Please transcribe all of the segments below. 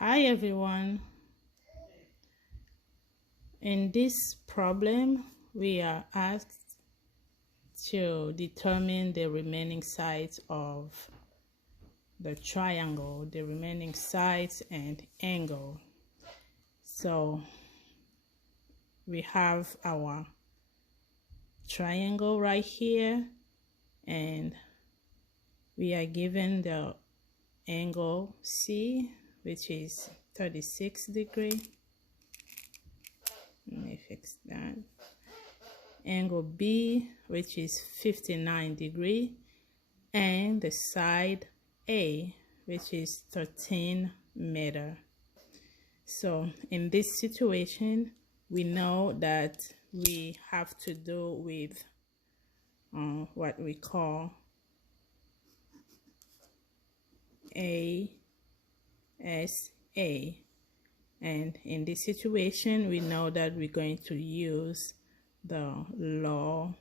Hi everyone. In this problem, we are asked to determine the remaining sides of the triangle, the remaining sides and angle. So we have our triangle right here, and we are given the angle C, which is 36 degrees. Let me fix that. Angle B, which is 59 degrees, and the side A, which is 13 meters. So in this situation, we know that we have to do with what we call ASA. And in this situation, we know that we're going to use the law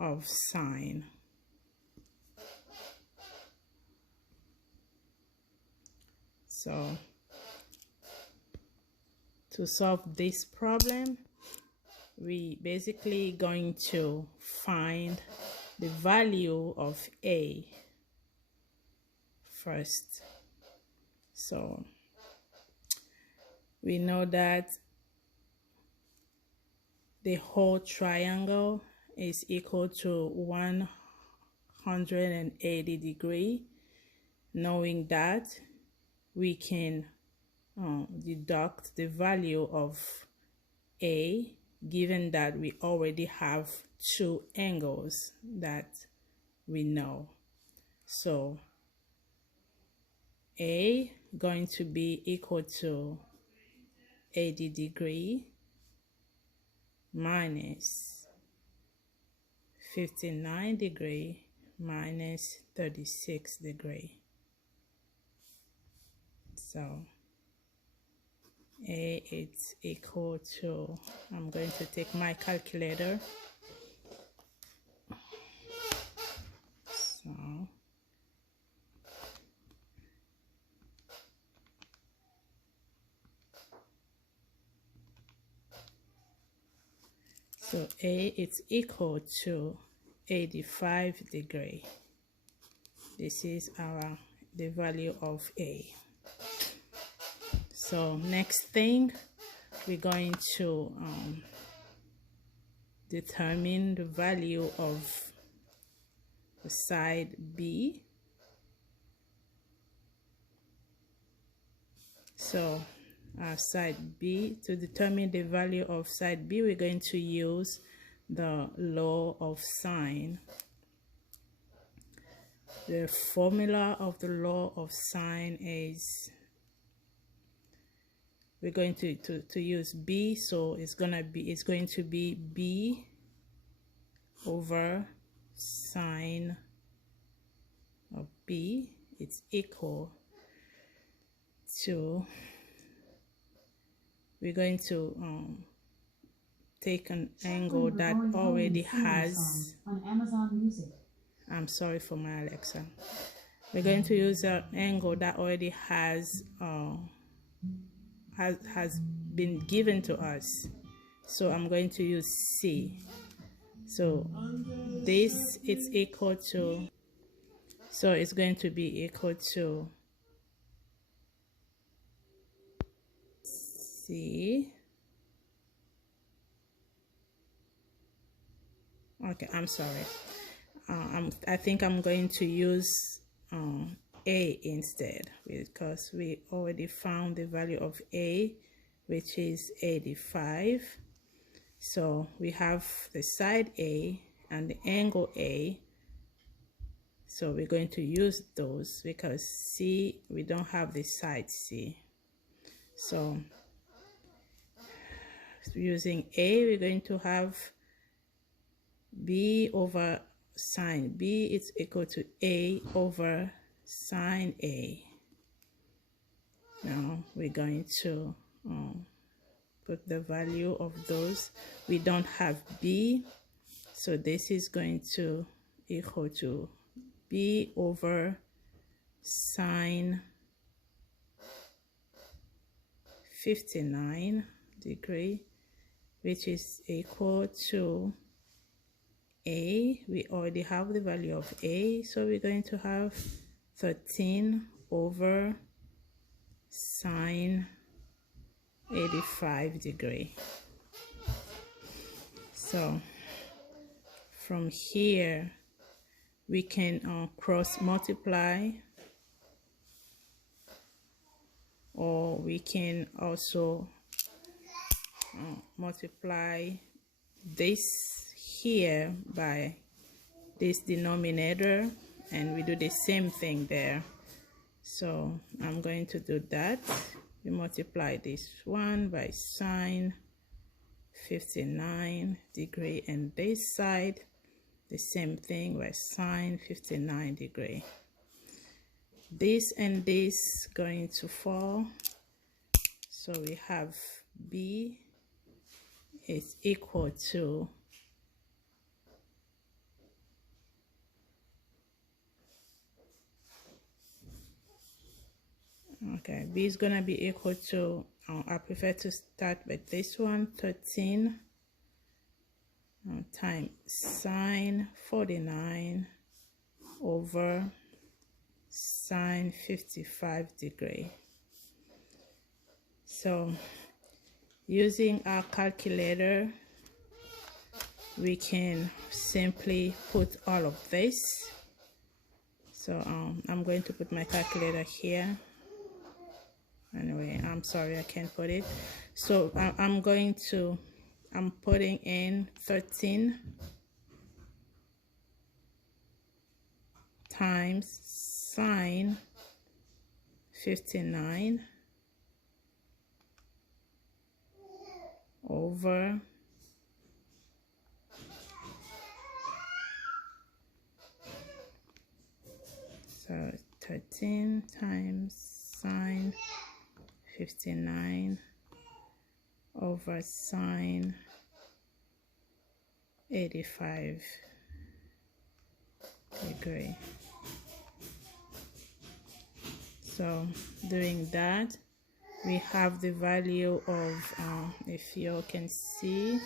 of sine. So to solve this problem, we basically going to find the value of A first. So we know that the whole triangle is equal to 180 degrees. Knowing that, we can deduct the value of A, given that we already have two angles that we know. So A going to be equal to 80 degrees minus 59 degrees minus 36 degrees. So A is equal to, I'm going to take my calculator. So A is equal to 85 degrees. This is the value of A. So next thing, we're going to determine the value of the side B. So our side B, to determine the value of side B, we're going to use the law of sine. The formula of the law of sine is, we're going to use B, so it's going to be B over sine of B. It's equal to, we're going to take an angle that already has, on Amazon Music. I'm sorry for my Alexa. We're going to use an angle that already has been given to us. So I'm going to use C. So this is equal to, so it's going to be equal to C. Okay, I'm sorry. I think I'm going to use A instead, because we already found the value of A, which is 85. So we have the side A and the angle A. So we're going to use those because C, we don't have the side C. So using A, we're going to have B over sine B is equal to A over sine A. Now we're going to put the value of those. We don't have B, so this is going to equal to B over sine 59 degree, which is equal to A. We already have the value of A, so we're going to have 13 over sine 85 degree. So from here we can cross multiply, or we can also multiply this here by this denominator, and we do the same thing there. So I'm going to do that. We multiply this one by sine 59 degree, and this side the same thing by sine 59 degree. This and this going to fall, so we have B is equal to B is gonna be equal to I prefer to start with this one, 13 times sine 49 over sine 55 degree. So using our calculator, we can simply put all of this. So I'm going to put my calculator here. Anyway, I'm sorry, I can't put it. So I'm putting in 13 times sine 59 over so 13 times sine 59 over sine 85 degree. So doing that, we have the value of if you can see,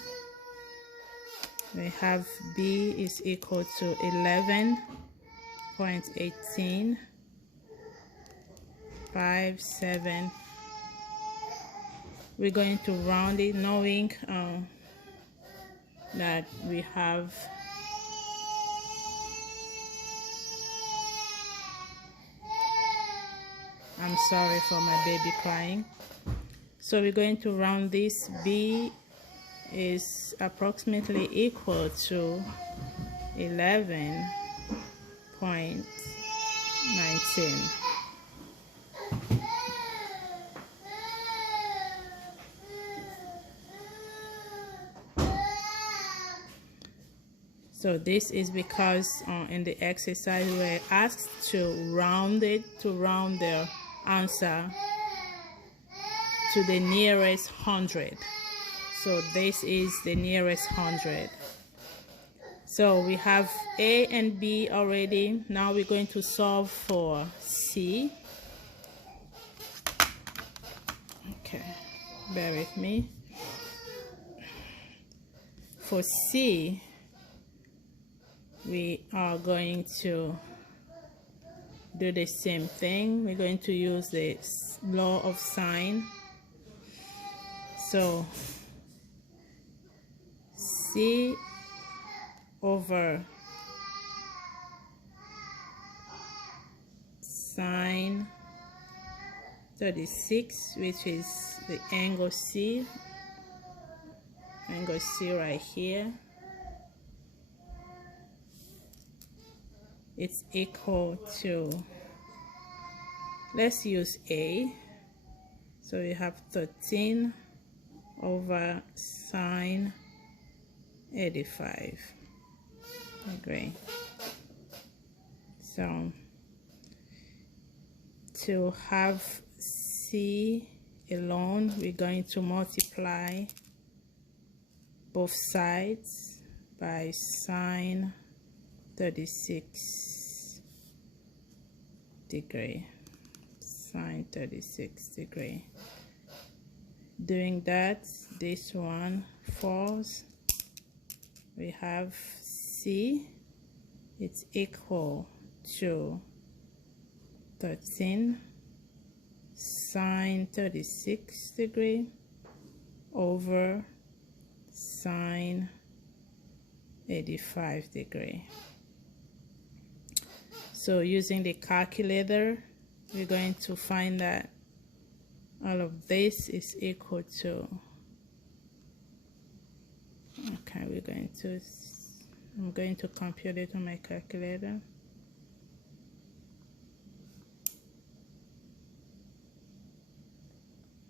we have B is equal to 11.1857. We're going to round it, knowing that we have I'm sorry for my baby crying. So we're going to round this. B is approximately equal to 11.19. So this is because in the exercise we were asked to round it, to round the answer to the nearest 100. So this is the nearest 100. So we have A and B already. Now we're going to solve for C. Okay, bear with me. For C, we are going to do the same thing. We're going to use the law of sine. So C over sine 36, which is the angle C right here, it's equal to, let's use A. So we have 13 over sine 85 degree. So to have C alone, we're going to multiply both sides by sine 36 degree, sine 36 degree. Doing that, this one falls. We have C, it's equal to 13 sine 36 degree over sine 85 degree. So using the calculator, we're going to find that all of this is equal to, okay, I'm going to compute it on my calculator.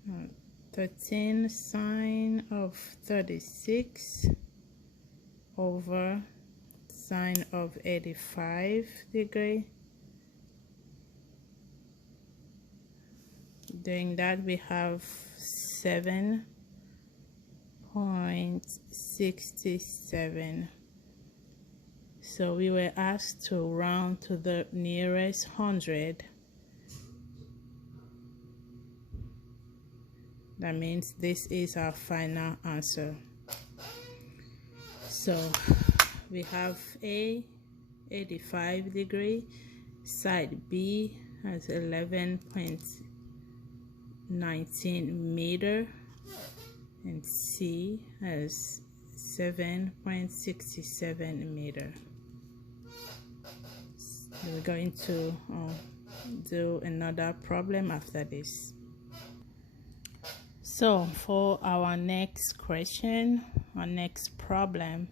Uh, 13 sine of 36 over sine of 85 degree. Doing that, we have 7.67. So we were asked to round to the nearest 100. That means this is our final answer. So we have A, 85 degree, side B has 11.19 meter, and C has 7.67 meter. We're going to do another problem after this. So for our next question, our next problem,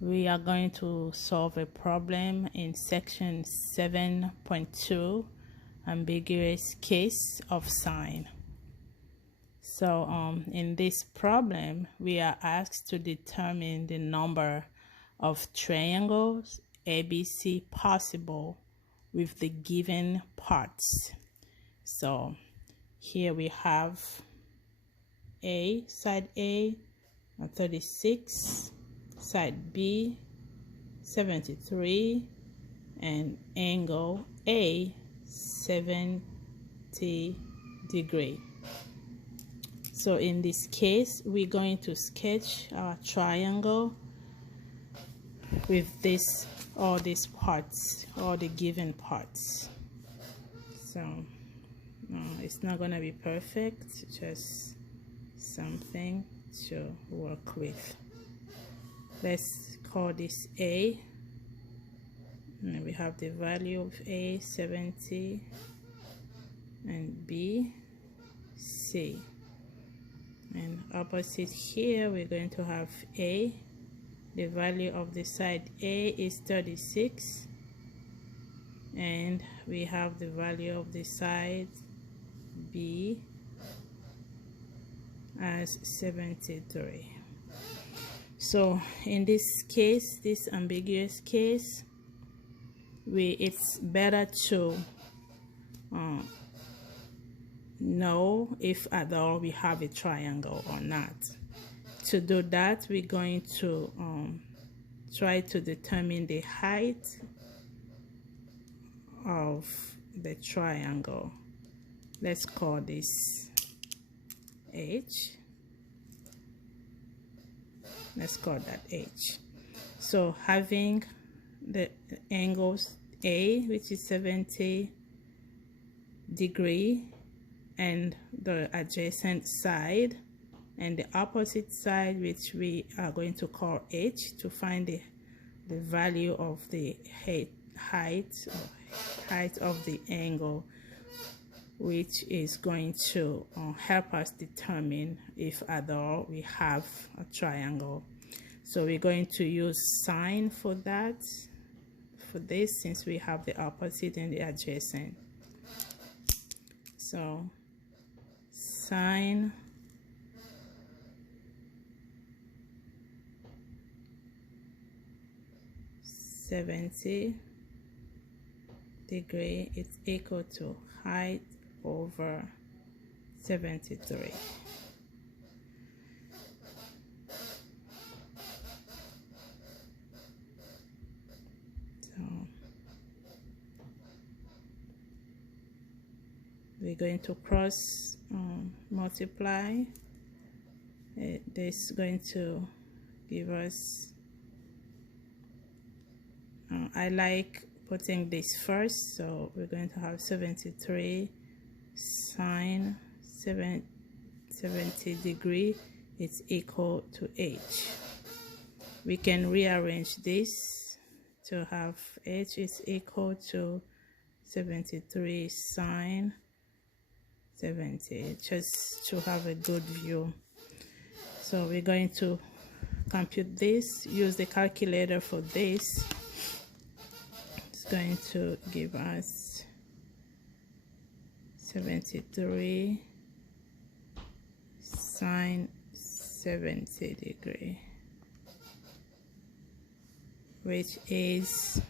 we are going to solve a problem in section 7.2, ambiguous case of sign. So in this problem, we are asked to determine the number of triangles ABC possible with the given parts. So here we have A, side A, 36, side B, 73, and angle A, 70 degree. So in this case, we're going to sketch our triangle with all these parts, all the given parts. So it's not gonna be perfect, just something to work with. Let's call this A, and we have the value of A, 70, and B, C. And opposite here, we're going to have A. The value of the side A is 36, and we have the value of the side B as 73. So in this case, this ambiguous case, it's better to know if at all we have a triangle or not. To do that, we're going to try to determine the height of the triangle. Let's call this H. Let's call that H. So having the angles A, which is 70 degree, and the adjacent side, and the opposite side, which we are going to call H, to find the value of the height of the angle, which is going to help us determine if at all we have a triangle. So we're going to use sine for that, for this, since we have the opposite and the adjacent. So sine (70 degree) is equal to height over 73. So we're going to cross multiply. This is going to give us, I like putting this first, so we're going to have 73 sine 70 degree, it's equal to h. We can rearrange this to have h is equal to 73 sine 70, just to have a good view. So we're going to compute this, use the calculator for this. It's going to give us 73 sine 70 degree, which is,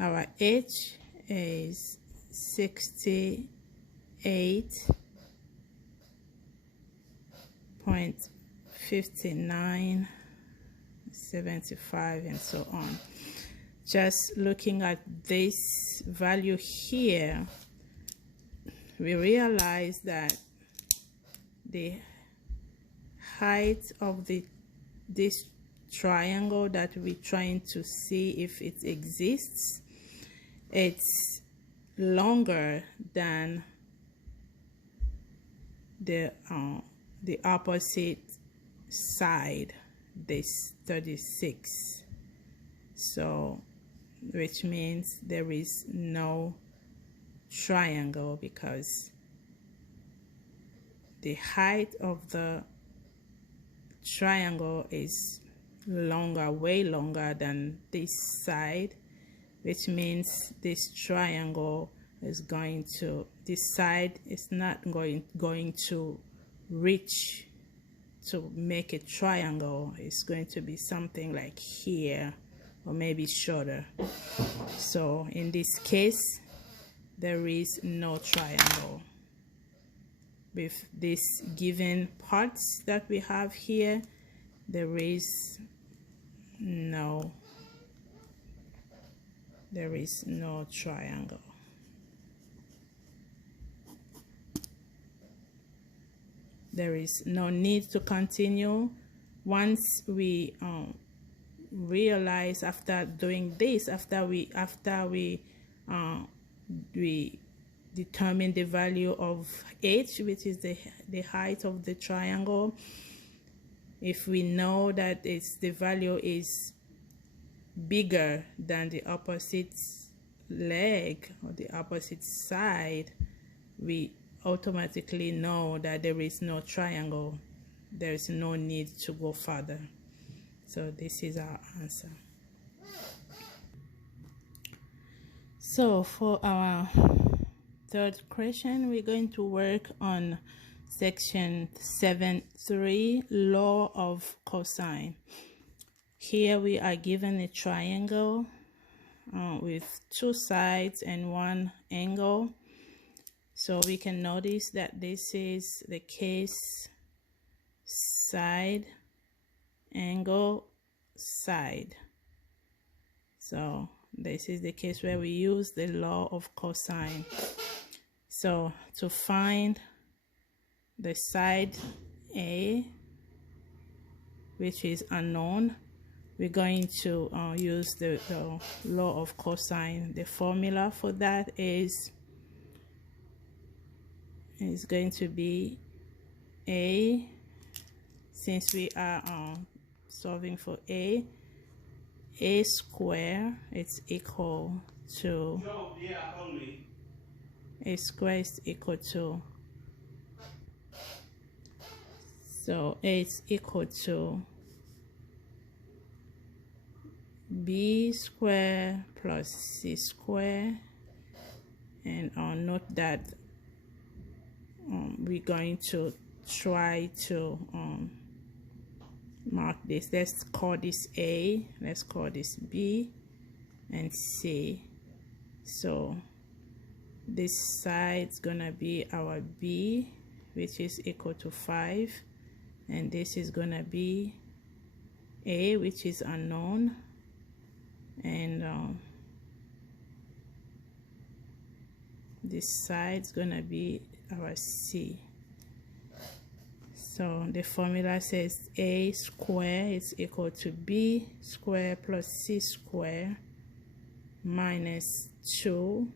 our h is 68.5975 and so on. Just looking at this value here, we realize that the height of this triangle that we're trying to see if it exists, it's longer than the opposite side, this 36. So which means there is no triangle, because the height of the triangle is longer, way longer than this side, which means this triangle is going to, this side is not going to reach to make a triangle. It's going to be something like here, or maybe shorter. So in this case, there is no triangle. With these given parts that we have here, there is no triangle. There is no need to continue. Once we realize, after doing this, after we determine the value of h, which is the height of the triangle, if we know that the value is bigger than the opposite leg or the opposite side, we automatically know that there is no triangle. There is no need to go further. So this is our answer. So for our third question, we're going to work on section 7.3, law of cosine. Here we are given a triangle with two sides and one angle. So we can notice that this is the case side, angle, side. So this is the case where we use the law of cosine. So to find the side A, which is unknown, we're going to use the law of cosine. The formula for that is going to be A, since we are solving for A square, it's equal to, A square is equal to, so A is equal to B square plus C square, and note that we're going to try to mark this. Let's call this A, let's call this B and C. So this side's gonna be our B, which is equal to 5, and this is gonna be A, which is unknown, and this side is gonna be our C. So the formula says A square is equal to B square plus C square minus 2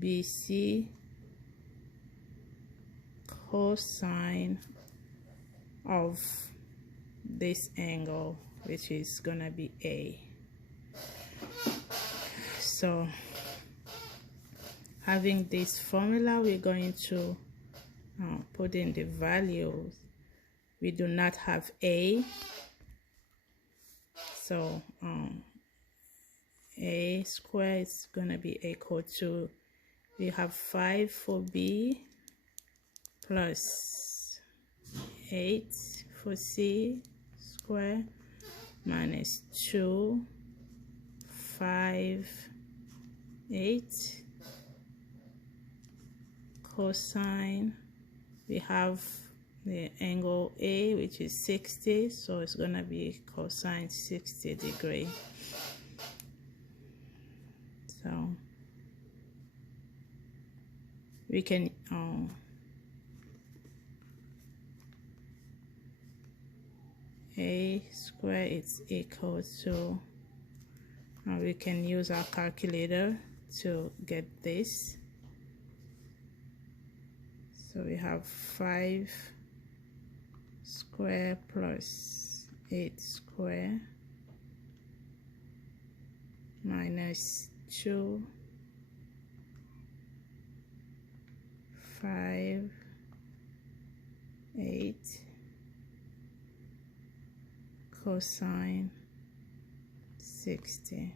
BC cosine of this angle, which is gonna be A. So having this formula, we're going to put in the values. We do not have A, so A square is going to be equal to, we have 5 for B plus 8 for C square minus 2, 5, 8 cosine. We have the angle A, which is 60, so it's going to be cosine 60 degree. So we can A square is equal to, we can use our calculator to get this. So we have 5 square plus 8 square minus 2, 5, 8 cosine 60.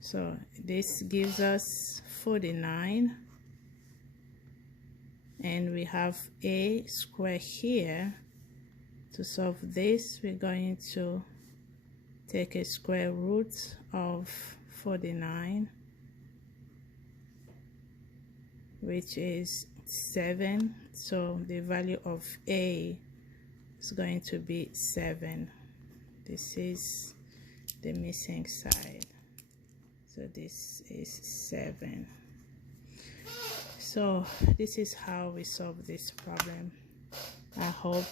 So this gives us 49, and we have A square here. To solve this, we're going to take a square root of 49, which is 7. So the value of A is going to be 7. This is the missing side. So this is 7. So this is how we solve this problem. I hope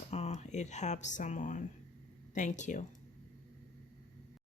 it helps someone. Thank you.